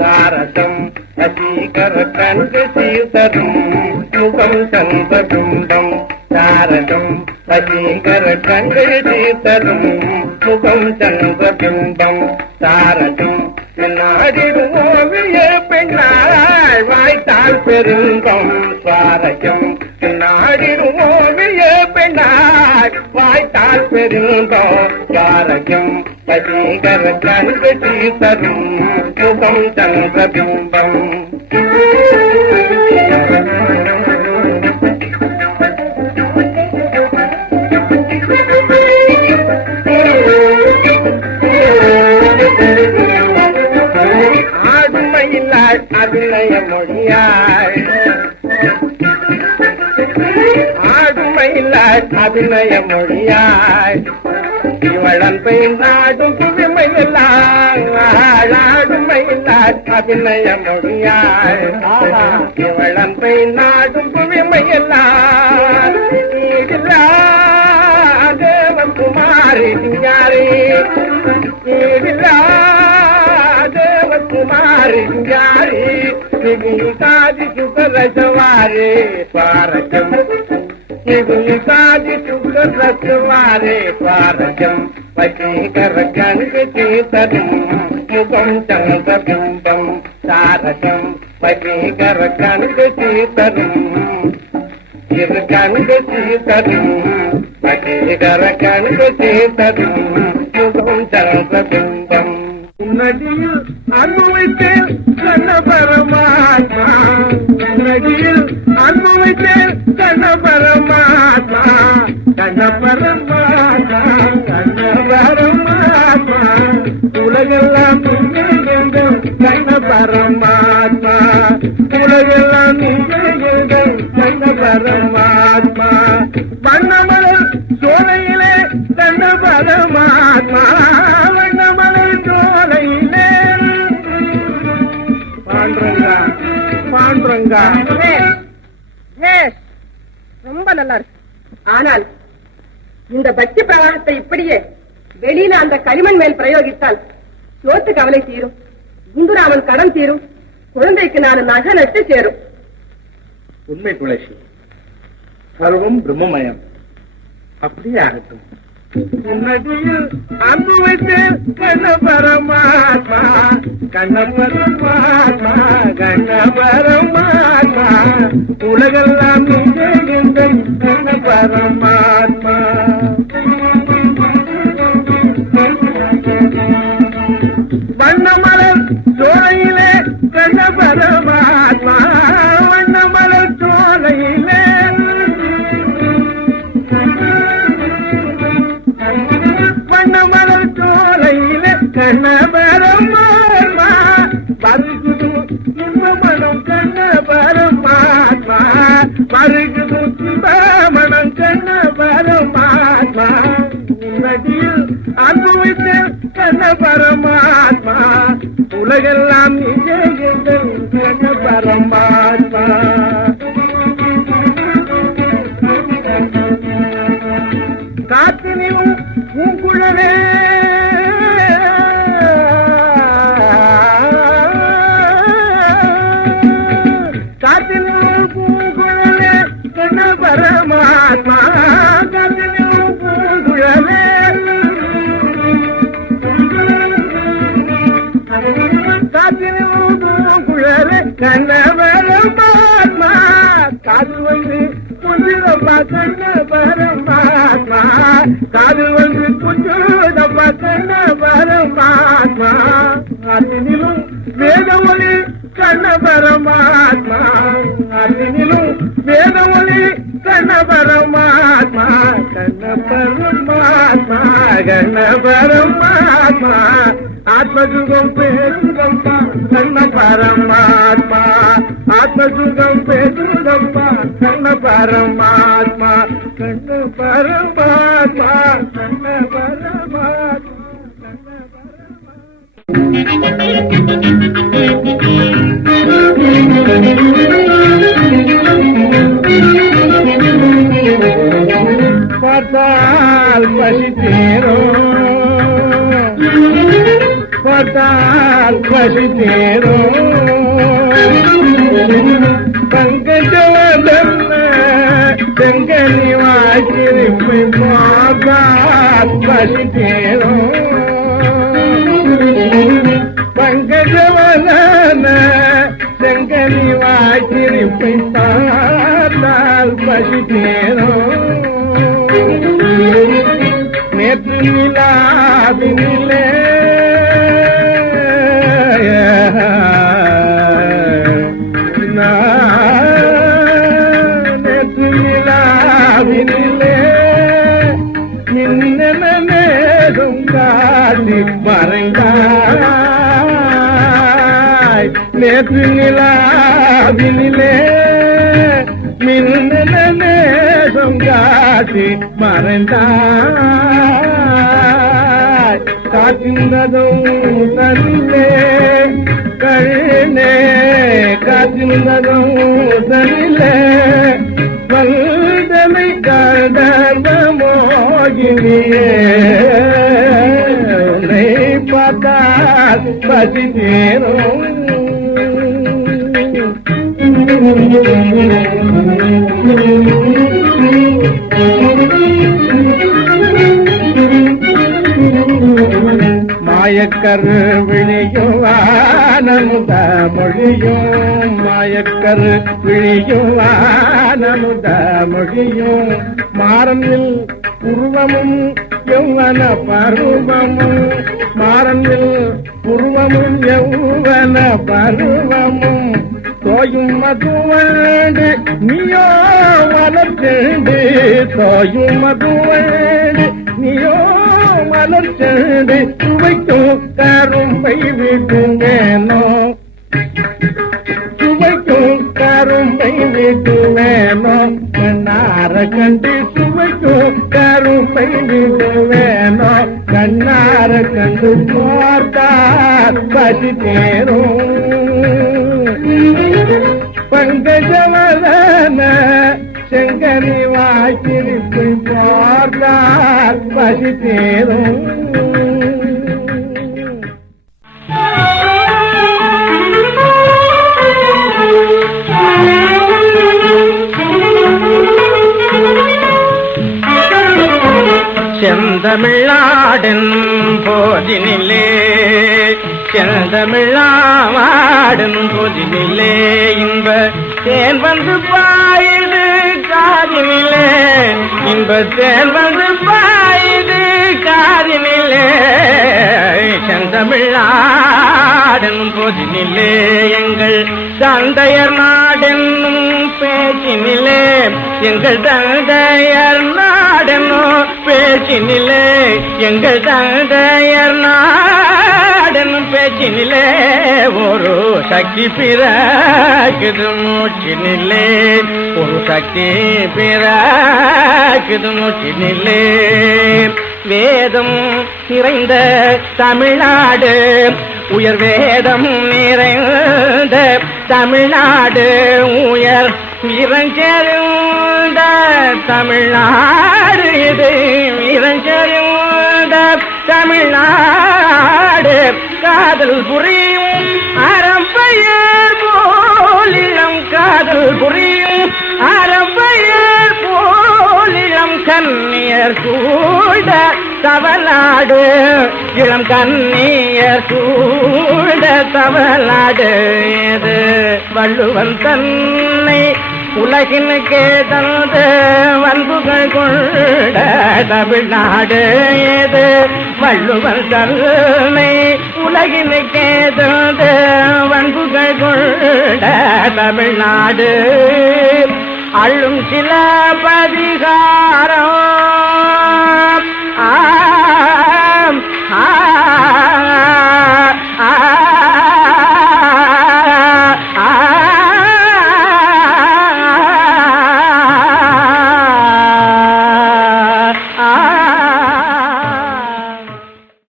சாரதம் அசீகர கண்டு சீதரும் முகம் சந்தபிம்பம் சாரதம் அசீகர கண்டு சீதரும் முகம் சந்தபிம்பம் சாரதம் நாடிடுவோவிய பெண்ணாய் வாய்த்தால் பெருங்கம் சுவாரஜம் நாடிடுவோவிய பெண்ணாய் வாய்த்தால் பெருங்கம் யாரையும் வசீகர கண்டு சீதரும் முகம் சந்தபிம்பம் ஆடுமையில்லாள் அபிநய மொழியாள் சொல்லாய் அபிநய மொழியாய். இவளன் பெய்தாடும் குவிமையில்லாய் ஆளாடும் மயிலாய் அபிநய மொழியாய். இவளன் பெய்தாடும் குவிமையில்லாய் தேவன் குமாரி யாரே நீடில்லா குமாரி யாரே சாதி சுகரசவாரே பாரகம் తిరుని కాది చుడు రచవారే పారజం పటీకర కనిపితరం యుగం చంద్ర బింబం సారజం పటీకర కనిపితరం ఇరు కనిపితరం పటీకర కనిపితరం యుగం చంద్ర బింబం నదియు అనువైతే కన్న పరమాత్మ నదియు అనువైతే కన్న పరమాత్మ. எல்லாம் எங்கள் பரமாத்மா வண்ணமலர் சோலையிலே தந்த பரமாத்மா வண்ணமலர் சோலையிலே. பாண்டுரங்கா பாண்டுரங்கா. ரொம்ப நல்லா இருக்கு. ஆனால் இந்த பக்தி பிரவாகத்தை இப்படியே வெளியில அந்த களிமண் மேல் பிரயோகித்தால் சோத்து கவலை தீரும் குண்டுராமன் கடன் தீரும் குழந்தைக்கு நாலு நகை நட்டு சேரும். உண்மை துளசி சர்வம் பிரம்மமயம். அப்படியே ஆகட்டும் நதியில் அன்பு வைத்து கண்ண பரமாத்மா கண்ண பரமாத்மா கண்ண பரமாத்மா உலகெல்லாம் எங்கள் கண்ண பரமாத்மா வண்ணமலர் கண்ண பரமாத்மா வண்ணமலர் சோலையிலே. வண்ணமலர் சோலையிலே கண்ண பருகுது இன்பமனம் கண்ண பரமாத்மா பருகுது இன்பமனம் கண்ண பரமாத்மா நதியில் அனுபவித்து கண்ண பரமாத்மா உலகெல்லாம் give me one. பரமாத்மா அறிவினிலும் வேத ஒளி கண்ண பரமாத்மா அறிவினிலும் வேத ஒளி கண்ண பரமாத்மா கண்ண பரமாத்மா கண்ண பரமாத்மா ஆத்மசுகம் பெருங்கப்பா கண்ண பரமாத்மா ஆத்மசுகம் பெருங்கப்பா கண்ண பரமாத்மா கண்ண பரமாத்மா கண்ண பார்த்தால் பசி தீரும் பார்த்தால் பசி தீரும் பங்கஜவதல்ல செங்கனி வாக்கிருப்பை பார்த்தால் பசி தீரும் வாக்கிருப்பை பார்த்தால் பசி தீரும் நேற்று நிலாவினிலே. நேற்று நிலாவினிலே. மின்னன நேரும் காலி மறைந்தாய். நேற்று நிலா நிலாவினிலே மின்னல நேசம் காட்டி மறைந்தாய். காத்திருந்ததும் தனிலே கழுனே காத்திருந்ததும் தனிலே வல்தமை கடர்வ மோகினியே உன்னை பார்த்தால் பசி மாயக்கரு விழியுவானமுத மொழியும். மாயக்கரு விழியுவானமுத மொழியும். மாறனில் உருவமும் யௌவன பருவமும். மாறனில் உருவமும் யௌவன பருவமும். தோயும் மதுவாண்டு நீயோ மலர்ச்செண்டு. தோயும் மதுவாண்டு நீயோ மலர்ச்செண்டு. சுவைக்கும் கரும்பை விட்டுங்கேனோ சுவைக்கும் கரும்பை விட்டுவேனோ கண்ணார கண்டு சுவைக்கும் கரும்பை விட்டுவேனோ கண்ணார கண்டு பார்த்தால் பசி தேரும். பங்கஜமதன சங்கரி வாய்க்கிருப்பு பார்த்தால் பசி தேரும் செந்தமிழ்நாடன் போதினிலே செந்தமிழாவாடும் பொதிலே இன்ப தேன் வந்து பாயுது காதினிலே. இன்ப தேன் வந்து பாயுது காதினிலே. செந்தமிழாடும் போதினிலே எங்கள் தந்தையர் நாடென்னும் பேச்சினிலே. எங்கள் தந்தையர் நாடென்னும் பேச்சினிலே. எங்கள் தந்தையர் நாடு மூச்சினிலே ஒரு சக்தி பிறகுது மூச்சினிலே ஒரு சக்தி பிறகுது மூச்சினிலே. வேதம் நிறைந்த தமிழ்நாடு உயர் வேதம் நிறைந்த தமிழ்நாடு உயர் இறஞ்செறிந்த தமிழ்நாடு இது. இறஞ்செறிந்த தமிழ்நாடு. காதல் புரியும். அறம்பெயர் போலிடம் காதல் புரியும். அறம்பெயர் போலிடம் கண்ணியர் சூழ்ந்த தவநாடு இளம் கண்ணியர் சூழ்ந்த தவநாடு இது வள்ளுவன் தன்னை உலகினுக்கே தந்த வன்புகள் கொண்ட தமிழ்நாடு ஏது வள்ளுவர் தன்னை உலகினுக்கே தந்த வன்புகள் கொண்ட தமிழ்நாடு. அள்ளும் சில பதிகாரம்